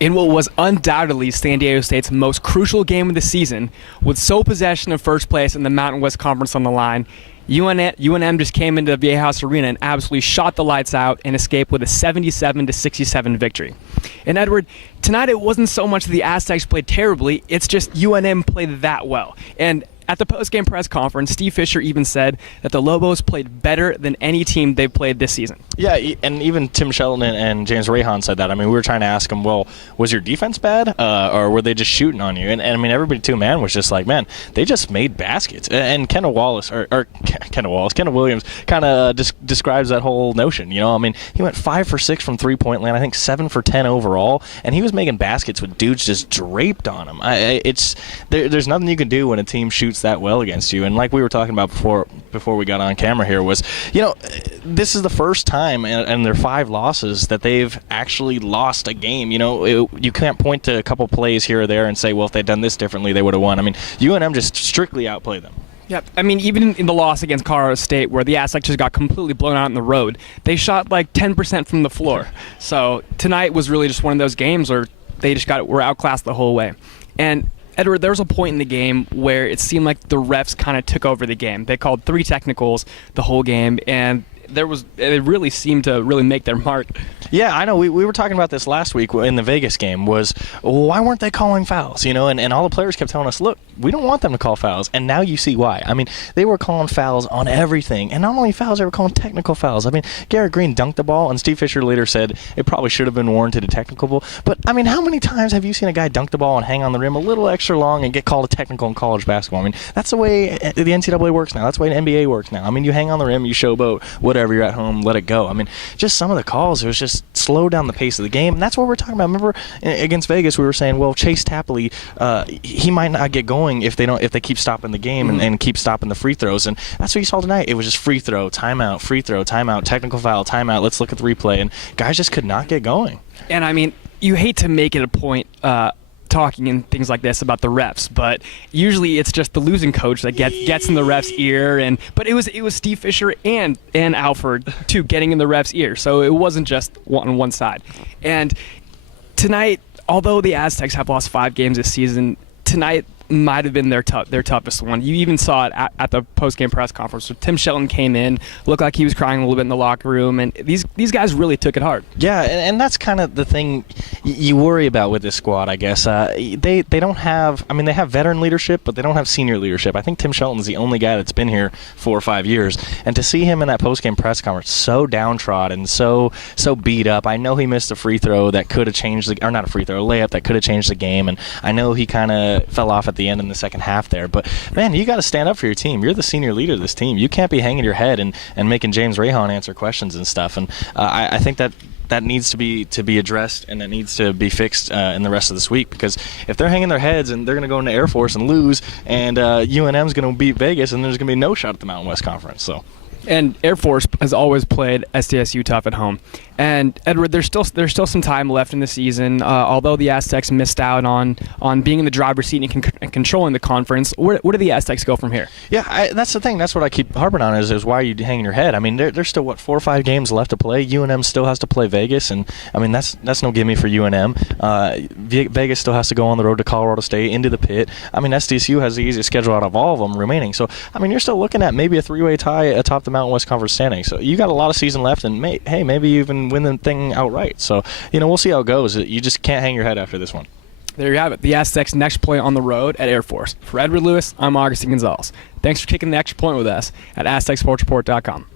In what was undoubtedly San Diego State's most crucial game of the season, with sole possession of first place in the Mountain West Conference on the line, UNM just came into Viejas Arena and absolutely shot the lights out and escaped with a 77-67 victory. And Edward, tonight it wasn't so much that the Aztecs played terribly, it's just UNM played that well. And at the post-game press conference, Steve Fisher even said that the Lobos played better than any team they've played this season. Yeah, and even Tim Shelton and James Rahan said that. I mean, we were trying to ask him, well, was your defense bad, or were they just shooting on you? And I mean, everybody too, man, was just like, man, they just made baskets. And Kenneth Williams kind of describes that whole notion. You know, I mean, he went 5 for 6 from three-point land, I think 7 for 10 overall, and he was making baskets with dudes just draped on him. There's nothing you can do when a team shoots that well against you. And like we were talking about before we got on camera here was, you know, this is the first time in their 5 losses that they've actually lost a game. You know, you can't point to a couple plays here or there and say, well, if they'd done this differently, they would have won. I mean, UNM just strictly outplayed them. Yep. I mean, even in the loss against Colorado State, where the Aztecs just got completely blown out on the road, they shot like 10% from the floor. So tonight was really just one of those games where they just were outclassed the whole way. And Edward, there was a point in the game where it seemed like the refs kind of took over the game. They called 3 technicals the whole game, and it really seemed to really make their mark. Yeah, I know. We were talking about this last week in the Vegas game was, why weren't they calling fouls? You know, and all the players kept telling us, look, we don't want them to call fouls. And now you see why. I mean, they were calling fouls on everything. And not only fouls, they were calling technical fouls. I mean, Garrett Green dunked the ball, and Steve Fisher later said it probably should have been warranted a technical. But, I mean, how many times have you seen a guy dunk the ball and hang on the rim a little extra long and get called a technical in college basketball? I mean, that's the way the NCAA works now. That's the way the NBA works now. I mean, you hang on the rim, you showboat, whatever, you're at home, let it go. I mean, just some of the calls, it was just slow down the pace of the game. And that's what we're talking about. Remember, against Vegas, we were saying, well, Chase Tapley, he might not get going if they keep stopping the game and keep stopping the free throws. And that's what you saw tonight. It was just free throw, timeout, technical foul, timeout, let's look at the replay. And guys just could not get going. And, I mean, you hate to make it a point talking and things like this about the refs, but usually it's just the losing coach that gets in the ref's ear. But it was Steve Fisher and Alford too getting in the ref's ear, so it wasn't just on one side. And tonight, although the Aztecs have lost 5 games this season, tonight might have been their toughest one. You even saw it at the post-game press conference. So Tim Shelton came in, looked like he was crying a little bit in the locker room, and these guys really took it hard. Yeah, and that's kind of the thing you worry about with this squad, I guess. They don't have, I mean, they have veteran leadership, but they don't have senior leadership. I think Tim Shelton's the only guy that's been here 4 or 5 years, and to see him in that post-game press conference so downtrodden, so beat up. I know he missed a free throw that could have changed or not a free throw, a layup that could have changed the game, and I know he kind of fell off at the end in the second half there, but man, you got to stand up for your team. You're the senior leader of this team. You can't be hanging your head and making James Rahan answer questions and stuff. And I think that needs to be addressed, and that needs to be fixed in the rest of this week, because if they're hanging their heads and they're going to go into Air Force and lose, and UNM's going to beat Vegas, and there's going to be no shot at the Mountain West Conference. So. And Air Force has always played SDSU tough at home. And Edward, there's still some time left in the season. Although the Aztecs missed out on being in the driver's seat and controlling the conference, where do the Aztecs go from here? Yeah, that's the thing. That's what I keep harping on is why are you hanging your head? I mean, there's still 4 or 5 games left to play. UNM still has to play Vegas, and I mean that's no gimme for UNM. Vegas still has to go on the road to Colorado State into the pit. I mean, SDSU has the easiest schedule out of all of them remaining. So I mean, you're still looking at maybe a 3-way tie atop the Mountain West Conference standing. So you got a lot of season left, and maybe you even win the thing outright. So, you know, we'll see how it goes. You just can't hang your head after this one. There you have it. The Aztecs next play on the road at Air Force. For Edward Lewis, I'm Agustin Gonzalez. Thanks for kicking the extra point with us at AztecSportsReport.com.